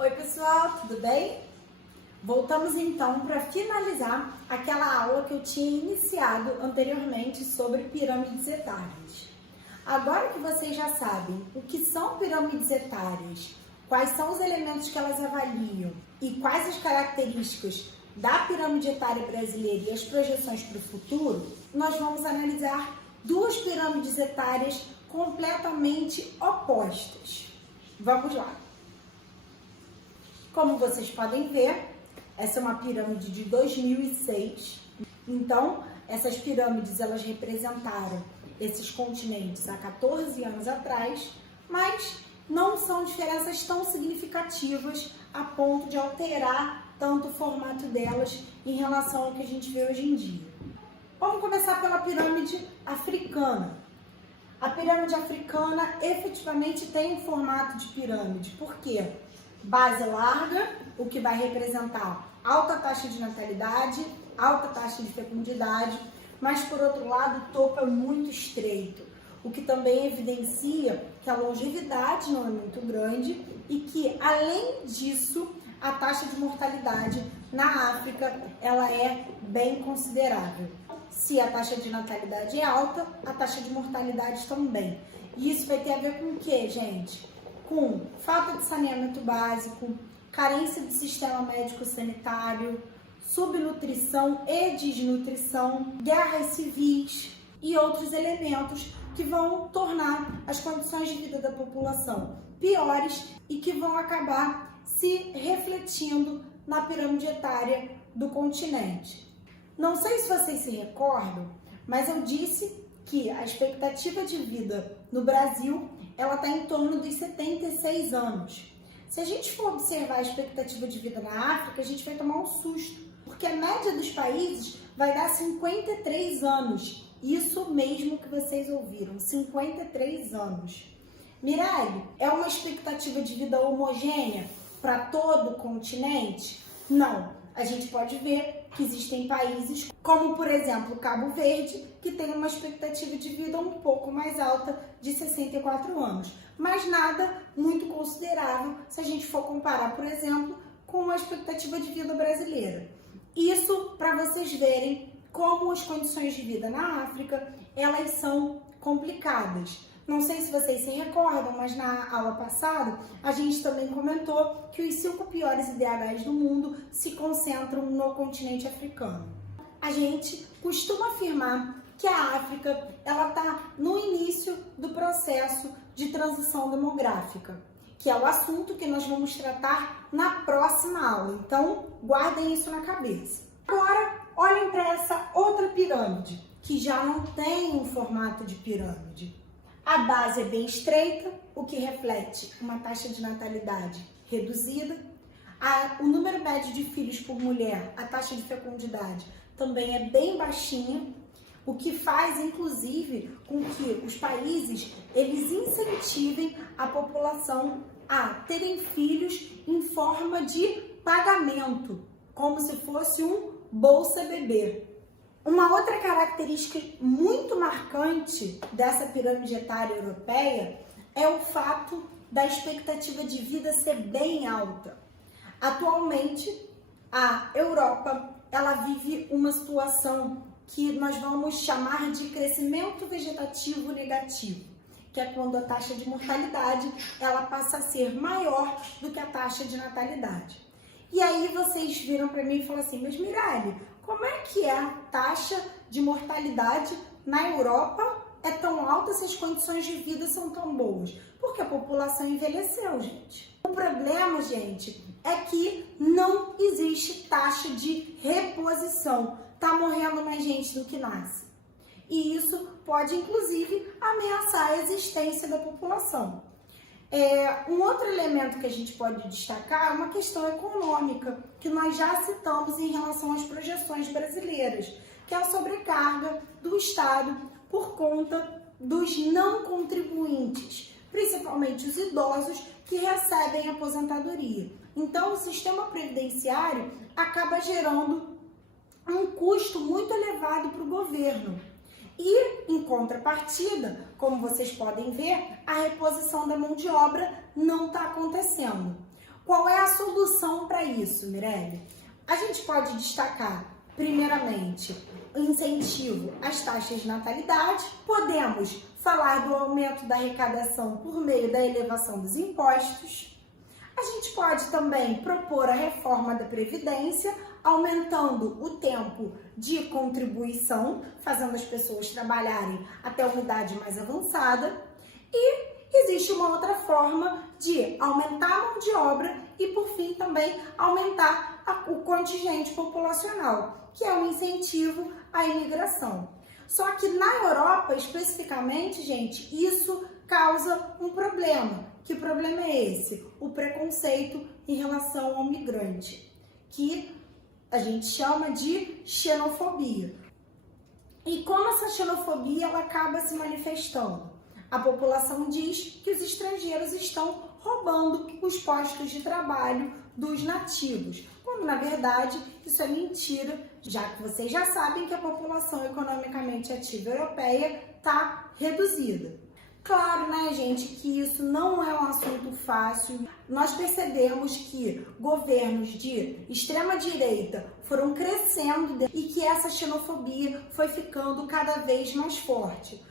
Oi pessoal, tudo bem? Voltamos então para finalizar aquela aula que eu tinha iniciado anteriormente sobre pirâmides etárias. Agora que vocês já sabem o que são pirâmides etárias, quais são os elementos que elas avaliam e quais as características da pirâmide etária brasileira e as projeções para o futuro, nós vamos analisar duas pirâmides etárias completamente opostas. Vamos lá! Como vocês podem ver, essa é uma pirâmide de 2006. Então, essas pirâmides elas representaram esses continentes há 14 anos atrás, mas não são diferenças tão significativas a ponto de alterar tanto o formato delas em relação ao que a gente vê hoje em dia. Vamos começar pela pirâmide africana. A pirâmide africana efetivamente tem um formato de pirâmide. Por quê? Base larga, o que vai representar alta taxa de natalidade, alta taxa de fecundidade, mas por outro lado o topo é muito estreito, o que também evidencia que a longevidade não é muito grande e que, além disso, a taxa de mortalidade na África ela é bem considerável. Se a taxa de natalidade é alta, a taxa de mortalidade também. E isso vai ter a ver com o quê, gente? Com falta de saneamento básico, carência de sistema médico sanitário, subnutrição e desnutrição, guerras civis e outros elementos que vão tornar as condições de vida da população piores e que vão acabar se refletindo na pirâmide etária do continente. Não sei se vocês se recordam, mas eu disse que a expectativa de vida no Brasil ela está em torno dos 76 anos. Se a gente for observar a expectativa de vida na África, a gente vai tomar um susto, porque a média dos países vai dar 53 anos. Isso mesmo que vocês ouviram, 53 anos. Mirelle, é uma expectativa de vida homogênea para todo o continente? Não. A gente pode ver que existem países como, por exemplo, Cabo Verde, que tem uma expectativa de vida um pouco mais alta de 64 anos. Mas nada muito considerável se a gente for comparar, por exemplo, com a expectativa de vida brasileira. Isso para vocês verem como as condições de vida na África, elas são complicadas. Não sei se vocês se recordam, mas na aula passada a gente também comentou que os 5 piores IDHs do mundo se concentram no continente africano. A gente costuma afirmar que a África ela está no início do processo de transição demográfica, que é o assunto que nós vamos tratar na próxima aula. Então, guardem isso na cabeça. Agora, olhem para essa outra pirâmide, que já não tem um formato de pirâmide. A base é bem estreita, o que reflete uma taxa de natalidade reduzida. O número médio de filhos por mulher, a taxa de fecundidade, também é bem baixinha, o que faz, inclusive, com que os países eles incentivem a população a terem filhos em forma de pagamento, como se fosse um Bolsa Bebê. Uma outra característica muito marcante dessa pirâmide etária europeia é o fato da expectativa de vida ser bem alta. Atualmente, a Europa ela vive uma situação que nós vamos chamar de crescimento vegetativo negativo, que é quando a taxa de mortalidade ela passa a ser maior do que a taxa de natalidade. E aí vocês viram para mim e falaram assim, mas Mirelle, como é que é a taxa de mortalidade na Europa é tão alta se as condições de vida são tão boas? Porque a população envelheceu, gente. O problema, gente, é que não existe taxa de reposição. Tá morrendo mais gente do que nasce. E isso pode, inclusive, ameaçar a existência da população. Um outro elemento que a gente pode destacar é uma questão econômica, que nós já citamos em relação às projeções brasileiras, que é a sobrecarga do Estado por conta dos não contribuintes, principalmente os idosos que recebem aposentadoria. Então, o sistema previdenciário acaba gerando um custo muito elevado para o governo. E, em contrapartida, como vocês podem ver, a reposição da mão de obra não está acontecendo. Qual é a solução para isso, Mirelle? A gente pode destacar, primeiramente, o incentivo às taxas de natalidade. Podemos falar do aumento da arrecadação por meio da elevação dos impostos. A gente pode também propor a reforma da Previdência, aumentando o tempo de contribuição, fazendo as pessoas trabalharem até uma idade mais avançada. E existe uma outra forma de aumentar a mão de obra e, por fim, também aumentar o contingente populacional, que é um incentivo à imigração. Só que na Europa, especificamente, gente, isso causa um problema. Que problema é esse? O preconceito em relação ao migrante, que a gente chama de xenofobia. E como essa xenofobia ela acaba se manifestando? A população diz que os estrangeiros estão roubando os postos de trabalho dos nativos, quando na verdade isso é mentira, já que vocês já sabem que a população economicamente ativa europeia está reduzida. Claro, né, gente, que isso não é um assunto fácil. Nós percebemos que governos de extrema direita foram crescendo e que essa xenofobia foi ficando cada vez mais forte.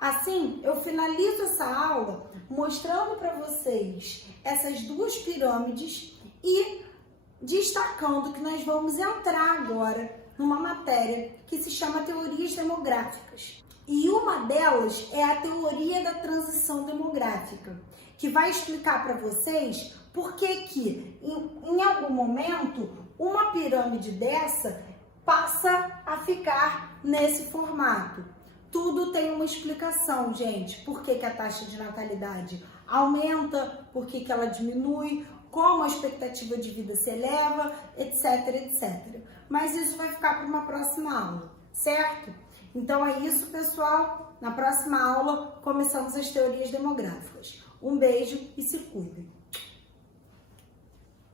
Assim, eu finalizo essa aula mostrando para vocês essas duas pirâmides e destacando que nós vamos entrar agora numa matéria que se chama teorias demográficas. E uma delas é a teoria da transição demográfica, que vai explicar para vocês por que em algum momento uma pirâmide dessa passa a ficar nesse formato. Tudo tem uma explicação, gente. Por que a taxa de natalidade aumenta, por que ela diminui, como a expectativa de vida se eleva, etc, etc. Mas isso vai ficar para uma próxima aula, certo? Então é isso, pessoal. Na próxima aula, começamos as teorias demográficas. Um beijo e se cuidem.